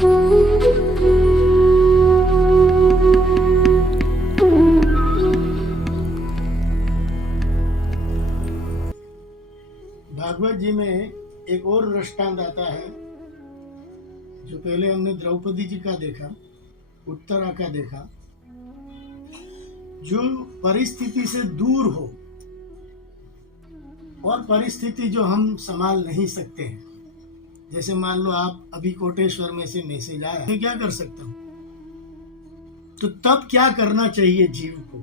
भागवत जी में एक और दृष्टांत आता है, जो पहले हमने द्रौपदी जी का देखा, उत्तरा का देखा। जो परिस्थिति से दूर हो और परिस्थिति जो हम संभाल नहीं सकते हैं, जैसे मान लो आप अभी कोटेश्वर में से मैसेज आया, मैं क्या कर सकता हूं, तो तब क्या करना चाहिए जीव को,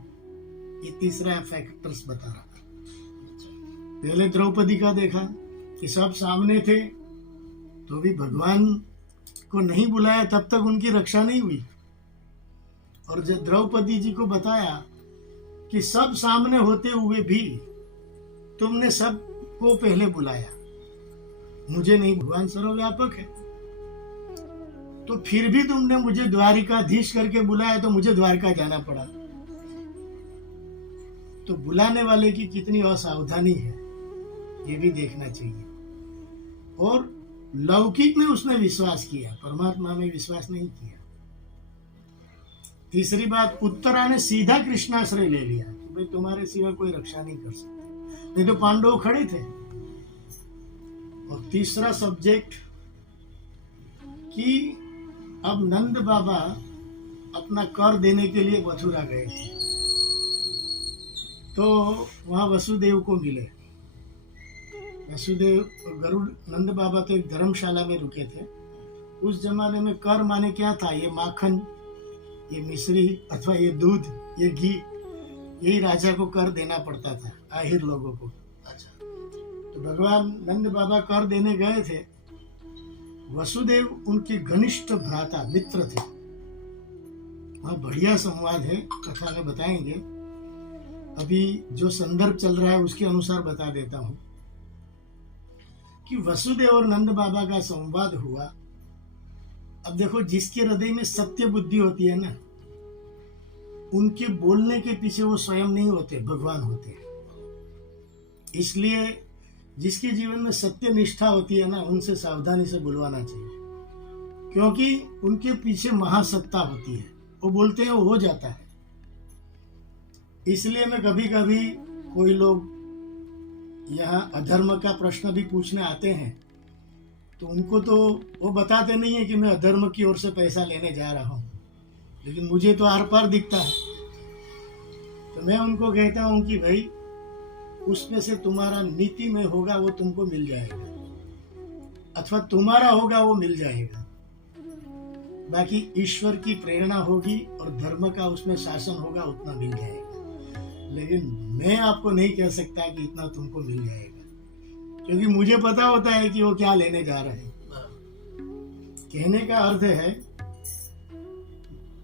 ये तीसरा फैक्टर्स बता रहा था। पहले द्रौपदी का देखा कि सब सामने थे तो भी भगवान को नहीं बुलाया, तब तक उनकी रक्षा नहीं हुई। और जब द्रौपदी जी को बताया कि सब सामने होते हुए भी तुमने सबको पहले बुलाया, मुझे नहीं, भगवान सर्वव्यापक है, तो फिर भी तुमने मुझे द्वारिकाधीश करके बुलाया, तो मुझे द्वारका जाना पड़ा। तो बुलाने वाले की कितनी असावधानी है, ये भी देखना चाहिए। और लौकिक में उसने विश्वास किया, परमात्मा में विश्वास नहीं किया। तीसरी बात, उत्तरा ने सीधा कृष्णाश्रय ले लिया कि भाई तुम्हारे सिवा कोई रक्षा नहीं कर सकता, नहीं तो पांडव खड़े थे। और तीसरा सब्जेक्ट कि अब नंद बाबा अपना कर देने के लिए मथुरा गए थे, तो वहां वसुदेव को मिले। वसुदेव गरुड़ नंद बाबा तो एक धर्मशाला में रुके थे। उस जमाने में कर माने क्या था, ये माखन, ये मिश्री अथवा ये दूध, ये घी, यही राजा को कर देना पड़ता था, आहिर लोगों को। अच्छा, तो भगवान नंद बाबा कर देने गए थे। वसुदेव उनके घनिष्ठ भ्राता मित्र थे। वहाँ बढ़िया संवाद है, कथा में बताएंगे। अभी जो संदर्भ चल रहा है उसके अनुसार बता देता हूँ कि वसुदेव और नंद बाबा का संवाद हुआ। अब देखो, जिसके हृदय में सत्य बुद्धि होती है ना, उनके बोलने के पीछे वो स्वयं नहीं होते, भगवान होते हैं। इसलिए जिसके जीवन में सत्य निष्ठा होती है ना, उनसे सावधानी से बुलवाना चाहिए, क्योंकि उनके पीछे महासत्ता होती है। वो बोलते हैं, वो हो जाता है। इसलिए मैं कभी कभी, कोई लोग यहाँ अधर्म का प्रश्न भी पूछने आते हैं, तो उनको तो वो बताते नहीं है कि मैं अधर्म की ओर से पैसा लेने जा रहा हूँ, लेकिन मुझे तो आर पार दिखता है। तो मैं उनको कहता हूँ कि भाई, उसमें से तुम्हारा नीति में होगा वो तुमको मिल जाएगा, अथवा तुम्हारा होगा वो मिल जाएगा। बाकी ईश्वर की प्रेरणा होगी और धर्म का उसमें शासन होगा, उतना मिल जाएगा। लेकिन मैं आपको नहीं कह सकता कि इतना तुमको मिल जाएगा, क्योंकि मुझे पता होता है कि वो क्या लेने जा रहे हैं। कहने का अर्थ है,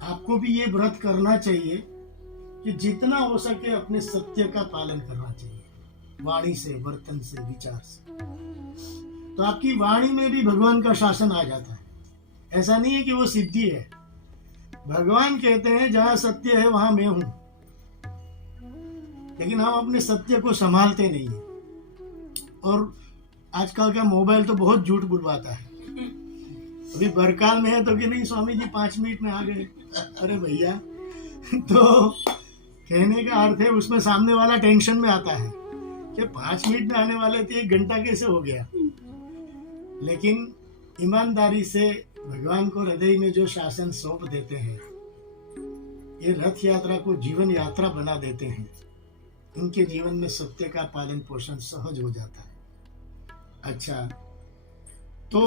आपको भी ये व्रत करना चाहिए कि जितना हो सके अपने सत्य का पालन करना चाहिए, वाणी से, वर्तन से, विचार से। तो आपकी वाणी में भी भगवान का शासन आ जाता है। ऐसा नहीं है कि वो सिद्धि है। भगवान कहते हैं जहां सत्य है वहां मैं हूं, लेकिन हम अपने सत्य को संभालते नहीं है। और आजकल का मोबाइल तो बहुत झूठ बुलवाता है। अभी बरकाल में है तो कि नहीं स्वामी जी 5 मिनट में आ गए, अरे भैया। तो कहने का अर्थ है, उसमें सामने वाला टेंशन में आता है कि 5 मिनट में आने वाले थे, 1 घंटा कैसे हो गया। लेकिन ईमानदारी से भगवान को हृदय में जो शासन सौंप देते हैं, ये रथ यात्रा को जीवन यात्रा बना देते हैं। उनके जीवन में सत्य का पालन पोषण सहज हो जाता है। अच्छा, तो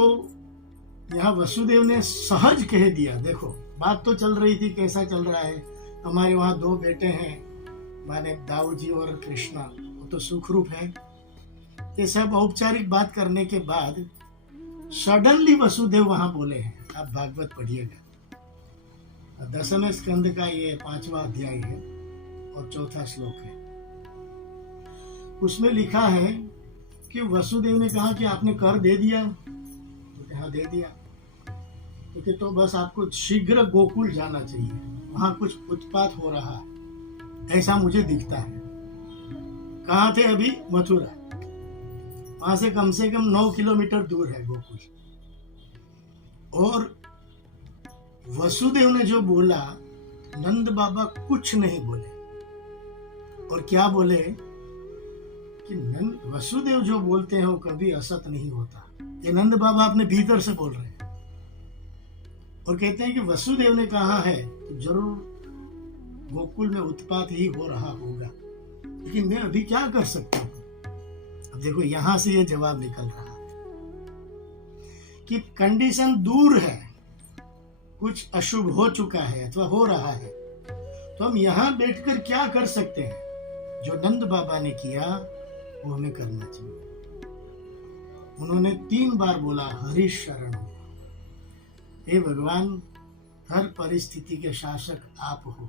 यहाँ वसुदेव ने सहज कह दिया। देखो, बात तो चल रही थी, कैसा चल रहा है, हमारे वहाँ 2 बेटे हैं, माने दाऊ जी और कृष्णा, वो तो सुखरूप है। ये सब औपचारिक बात करने के बाद सडनली वसुदेव वहां बोले हैं। आप भागवत पढ़िएगा, 10वें स्कंद का ये 5वां अध्याय है और 4था श्लोक है। उसमें लिखा है कि वसुदेव ने कहा कि आपने कर दे दिया, तो हाँ दे दिया, क्योंकि तो बस आपको शीघ्र गोकुल जाना चाहिए, वहां कुछ उत्पात हो रहा है, ऐसा मुझे दिखता है। कहाँ थे अभी? मथुरा। वहां से कम 9 किलोमीटर दूर है गोकुल। और वसुदेव ने जो बोला, नंद बाबा कुछ नहीं बोले। और क्या बोले कि नंद वसुदेव जो बोलते हैं वो कभी असत नहीं होता। ये नंद बाबा अपने भीतर से बोल रहे हैं और कहते हैं कि वसुदेव ने कहा है तो जरूर गोकुल में उत्पात ही हो रहा होगा, लेकिन मैं अभी क्या कर सकता हूं। अब देखो यहां से ये जवाब निकल रहा है कि कंडीशन दूर है, कुछ अशुभ हो चुका है अथवा हो रहा है, तो हम यहां बैठकर क्या कर सकते हैं। जो नंद बाबा ने किया वो हमें करना चाहिए। उन्होंने 3 बार बोला हरि शरण। हे भगवान, हर परिस्थिति के शासक आप हो,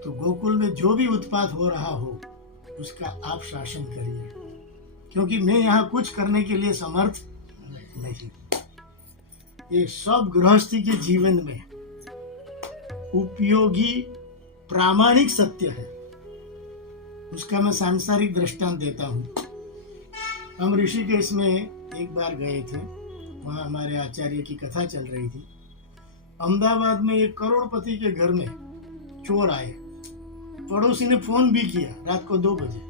तो गोकुल में जो भी उत्पात हो रहा हो उसका आप शासन करिए, क्योंकि मैं यहाँ कुछ करने के लिए समर्थ नहीं। ये सब गृहस्थी के जीवन में उपयोगी प्रामाणिक सत्य है। उसका मैं सांसारिक दृष्टांत देता हूँ। हम ऋषिकेश में एक बार गए थे, वहाँ हमारे आचार्य की कथा चल रही थी। अहमदाबाद में एक करोड़पति के घर में चोर आए। पड़ोसी ने फोन भी किया रात को 2 बजे,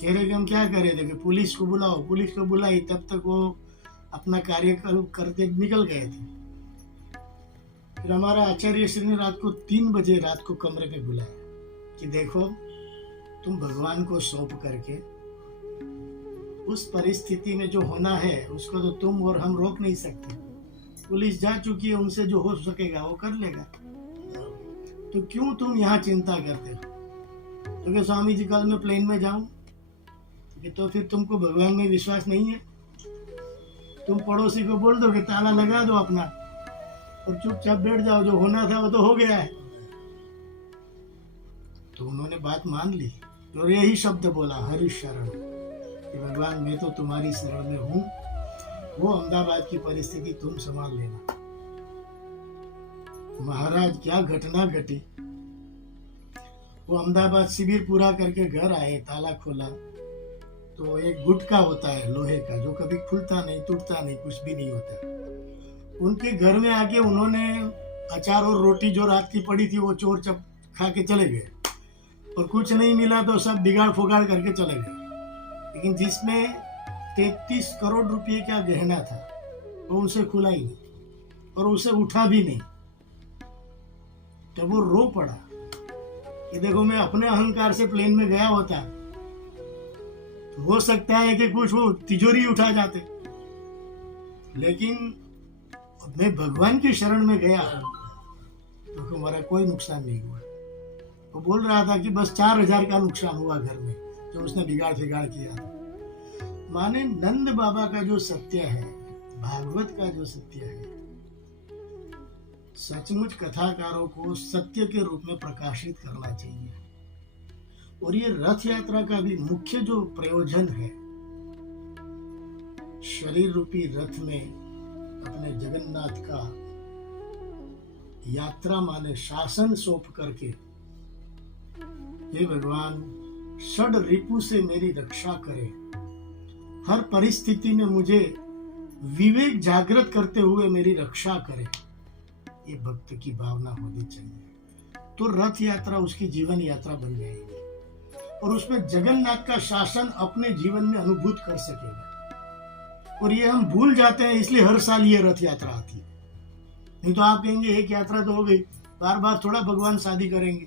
कह रहे कि हम क्या कर रहे थे कि पुलिस को बुलाओ। पुलिस को बुलाई, तब तक वो अपना कार्य करके निकल गए थे। फिर हमारा आचार्य श्री ने रात को 3 बजे रात को कमरे में बुलाया कि देखो, तुम भगवान को सौंप करके उस परिस्थिति में जो होना है उसको तो तुम और हम रोक नहीं सकते। पुलिस जा चुकी है, उनसे जो हो सकेगा वो कर लेगा, तो क्यों तुम यहाँ चिंता करते हो। तो क्या स्वामी जी कल मैं प्लेन में जाऊं, तो फिर तुमको भगवान में विश्वास नहीं है। तुम पड़ोसी को बोल दो कि ताला लगा दो अपना और चुपचाप बैठ जाओ, जो होना था वो तो हो गया है। तो उन्होंने बात मान ली और यही शब्द बोला हरि शरण, कि भगवान मैं तो तुम्हारी शरण में हूं, वो अहमदाबाद की परिस्थिति तुम संभाल लेना। महाराज क्या घटना घटी। वो अहमदाबाद शिविर पूरा करके घर आए, ताला खोला तो एक गुटका होता है लोहे का, जो कभी खुलता नहीं, टूटता नहीं, कुछ भी नहीं होता। उनके घर में आके उन्होंने अचार और रोटी जो रात की पड़ी थी वो चोर चप खा के चले गए, और कुछ नहीं मिला तो सब बिगाड़ फोगाड़ करके चले गए। लेकिन जिसमें 33 करोड़ रुपए का गहना था वो उनसे खुला ही नहीं और उसे उठा भी नहीं। तो वो रो पड़ा कि देखो, मैं अपने अहंकार से प्लेन में गया होता तो हो सकता है कि कुछ वो तिजोरी उठा जाते, लेकिन मैं भगवान की शरण में गया तो हमारा कोई नुकसान नहीं हुआ। वो बोल रहा था कि बस 4000 का नुकसान हुआ घर में, जो उसने बिगाड़ फिगाड़ किया था। माने नंद बाबा का जो सत्य है, भागवत का जो सत्य है, सचमुच कथाकारों को सत्य के रूप में प्रकाशित करना चाहिए। और ये रथ यात्रा का भी मुख्य जो प्रयोजन है, शरीर रूपी रथ में अपने जगन्नाथ का यात्रा माने शासन सौंप करके, हे भगवान षड रिपु से मेरी रक्षा करे, हर परिस्थिति में मुझे विवेक जागृत करते हुए मेरी रक्षा करे, ये भक्त की भावना होनी चाहिए। तो रथ यात्रा उसकी जीवन यात्रा बन जाएगी और उसमें जगन्नाथ का शासन अपने जीवन में अनुभूत कर सकेगा। और ये हम भूल जाते हैं, इसलिए हर साल ये रथ यात्रा आती है। नहीं तो आप कहेंगे एक यात्रा तो हो गई, बार बार थोड़ा भगवान शादी करेंगे।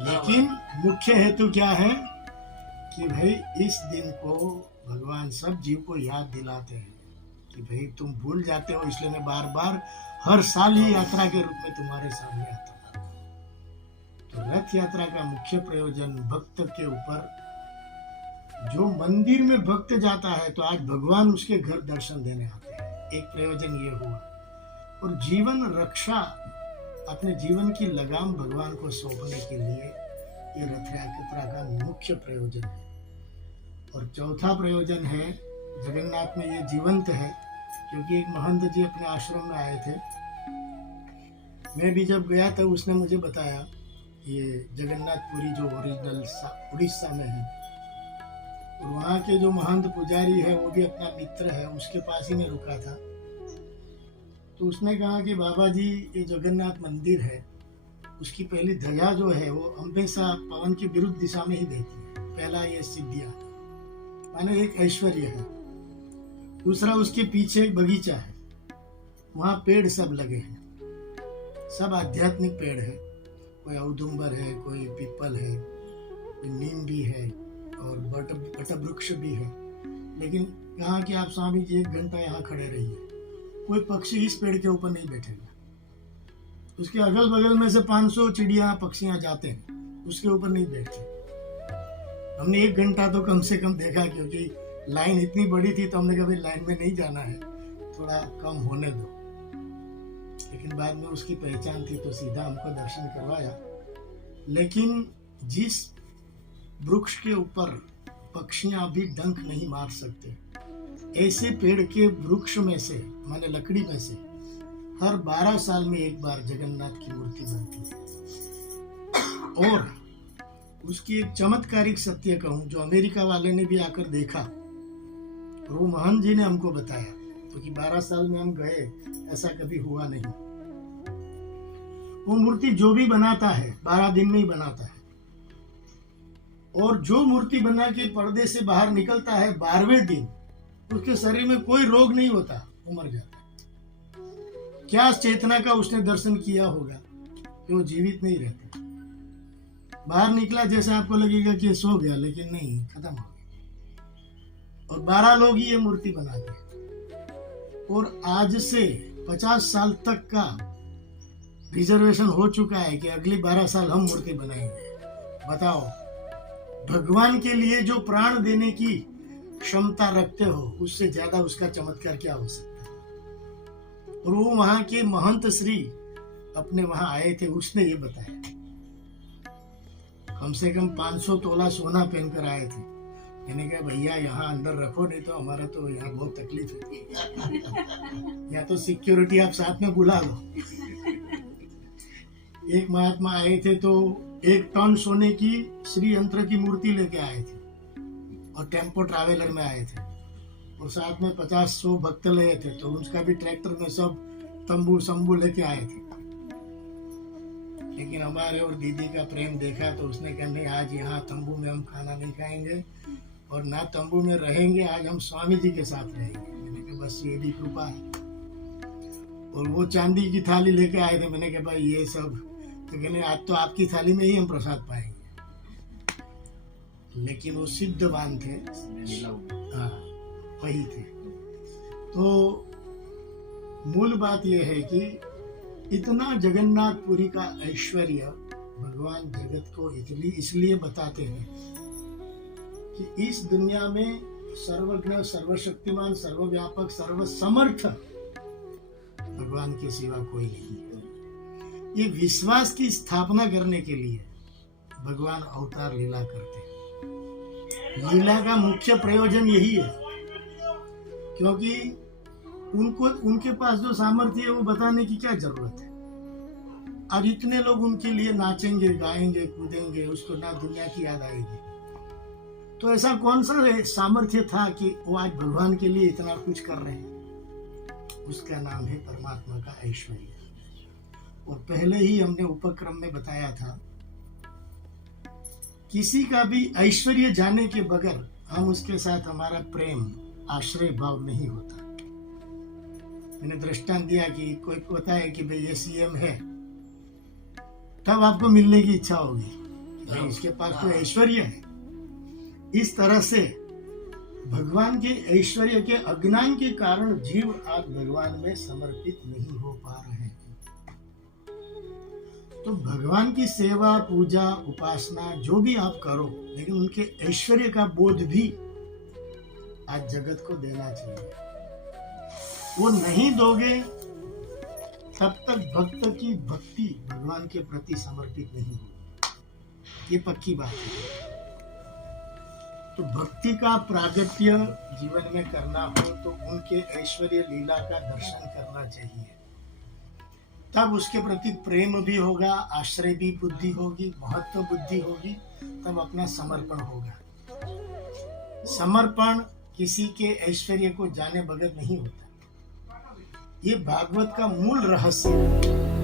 लेकिन मुख्य हेतु क्या है कि भाई इस दिन को भगवान सब जीव को याद दिलाते हैं कि भाई तुम भूल जाते हो, इसलिए मैं बार बार हर साल ये यात्रा के रूप में तुम्हारे सामने आता हूं। तो रथ यात्रा का मुख्य प्रयोजन भक्त के ऊपर, जो मंदिर में भक्त जाता है तो आज भगवान उसके घर दर्शन देने आते हैं, एक प्रयोजन ये हुआ। और जीवन रक्षा, अपने जीवन की लगाम भगवान को सौंपने के लिए ये रथ यात्रा का मुख्य प्रयोजन है। और चौथा प्रयोजन है, जगन्नाथ में ये जीवंत है, क्योंकि एक महंत जी अपने आश्रम में आए थे। मैं भी जब गया था उसने मुझे बताया, ये जगन्नाथपुरी जो ओरिजिनल उड़ीसा में है, और वहाँ के जो महंत पुजारी है वो भी अपना मित्र है, उसके पास ही मैं रुका था। तो उसने कहा कि बाबा जी, ये जगन्नाथ मंदिर है, उसकी पहली ध्वजा जो है वो हमेशा पवन की विरुद्ध दिशा में ही बहती है। पहला ये सिद्धियां, माने एक ऐश्वर्य है। दूसरा, उसके पीछे एक बगीचा है, वहाँ पेड़ सब लगे हैं, सब आध्यात्मिक पेड़ है। कोई औदुंबर है, कोई पीपल है, कोई नीम भी है और बट वृक्ष भी है। लेकिन कहा कि आप स्वामी जी 1 घंटा यहाँ खड़े रहिए, कोई पक्षी इस पेड़ के ऊपर नहीं बैठेगा। उसके अगल बगल में से 500 चिड़िया पक्षियां जाते हैं, उसके ऊपर नहीं बैठते। हमने 1 घंटा तो कम से कम देखा, क्योंकि लाइन इतनी बड़ी थी तो हमने कहा भाई लाइन में नहीं जाना है, थोड़ा कम होने दो। लेकिन बाद में उसकी पहचान थी तो सीधा हमको दर्शन करवाया। लेकिन जिस वृक्ष के ऊपर पक्षियां भी डंक नहीं मार सकते, ऐसे पेड़ के वृक्ष में से, माने लकड़ी में से, हर 12 साल में एक बार जगन्नाथ की मूर्ति बनती है। और उसकी एक चमत्कारिक सत्य कहूं, जो अमेरिका वाले ने भी आकर देखा, और वो महंत जी ने हमको बताया, क्योंकि 12 साल में हम गए, ऐसा कभी हुआ नहीं। वो मूर्ति जो भी बनाता है 12 दिन में ही बनाता है, और जो मूर्ति बना के पर्दे से बाहर निकलता है 12वें दिन, उसके शरीर में कोई रोग नहीं होता, वो मर जाता है। क्या चेतना का उसने दर्शन किया होगा कि वो जीवित नहीं रहता। बाहर निकला जैसे आपको लगेगा कि ये सो गया, लेकिन नहीं, खत्म हो गया। और 12 लोग ही ये मूर्ति बनाते हैं। और आज से 50 साल तक का रिजर्वेशन हो चुका है कि अगली 12 साल हम मूर्ति बनाएंगे। बताओ, भगवान के लिए जो प्राण देने की क्षमता रखते हो, उससे ज्यादा उसका चमत्कार क्या हो सकता है। और वो वहां के महंत श्री अपने वहां आए थे, उसने ये बताया। कम से कम 500 तोला सोना पहनकर आए थे। मैंने कहा भैया यहाँ अंदर रखो, नहीं तो हमारा तो यहाँ बहुत तकलीफ है। या तो सिक्योरिटी आप साथ में बुला लो। एक महात्मा आए थे तो 1 टन सोने की श्री यंत्र की मूर्ति लेके आए थे, और टेम्पो ट्रैवलर में आए थे, और साथ में 50-100 भक्त ले थे, तो उसका भी ट्रैक्टर में सब तंबू संबू लेके आए थे। लेकिन हमारे और दीदी का प्रेम देखा तो उसने कहा नहीं, आज यहाँ तंबू में हम खाना नहीं खाएंगे और ना तंबू में रहेंगे, आज हम स्वामी जी के साथ रहेंगे। मैंने कहा बस ये भी कृपा है। और वो चांदी की थाली लेके आए थे। मैंने कहा भाई ये सब, तो कहने आज तो आपकी थाली में ही हम प्रसाद पाएंगे। लेकिन वो सिद्धवान थे, हाँ वही थे। तो मूल बात यह है कि इतना जगन्नाथपुरी का ऐश्वर्य भगवान जगत को इसलिए बताते हैं कि इस दुनिया में सर्वज्ञ, सर्वशक्तिमान, सर्वव्यापक, सर्वसमर्थ भगवान के सिवा कोई नहीं है। ये विश्वास की स्थापना करने के लिए भगवान अवतार लीला करते हैं। लीला का मुख्य प्रयोजन यही है, क्योंकि उनको उनके पास जो सामर्थ्य है वो बताने की क्या जरूरत है। और इतने लोग उनके लिए नाचेंगे, गाएंगे, कूदेंगे, उसको ना दुनिया की याद आएगी। तो ऐसा कौन सा सामर्थ्य था कि वो आज भगवान के लिए इतना कुछ कर रहे हैं। उसका नाम है परमात्मा का ऐश्वर्य। और पहले ही हमने उपक्रम में बताया था, किसी का भी ऐश्वर्य जाने के बगैर हम उसके साथ हमारा प्रेम, आश्रय भाव नहीं होता। मैंने दृष्टांत दिया कि कोई होता है कि भाई ये सीएम है, तब आपको मिलने की इच्छा होगी, भाई इसके पास तो ऐश्वर्य है। इस तरह से भगवान के ऐश्वर्य के अज्ञान के कारण जीव आज भगवान में समर्पित नहीं हो पा रहे हैं। तो भगवान की सेवा, पूजा, उपासना जो भी आप करो, लेकिन उनके ऐश्वर्य का बोध भी आज जगत को देना चाहिए। वो नहीं दोगे तब तक भक्त की भक्ति भगवान के प्रति समर्पित नहीं होगी। ये पक्की बात है। तो भक्ति का प्रागट्य जीवन में करना हो तो उनके ऐश्वर्य लीला का दर्शन करना चाहिए। तब उसके प्रति प्रेम भी होगा, आश्रय भी बुद्धि होगी, महत्व बुद्धि होगी, तब अपना समर्पण होगा। समर्पण किसी के ऐश्वर्य को जाने बगैर नहीं होता। ये भागवत का मूल रहस्य है।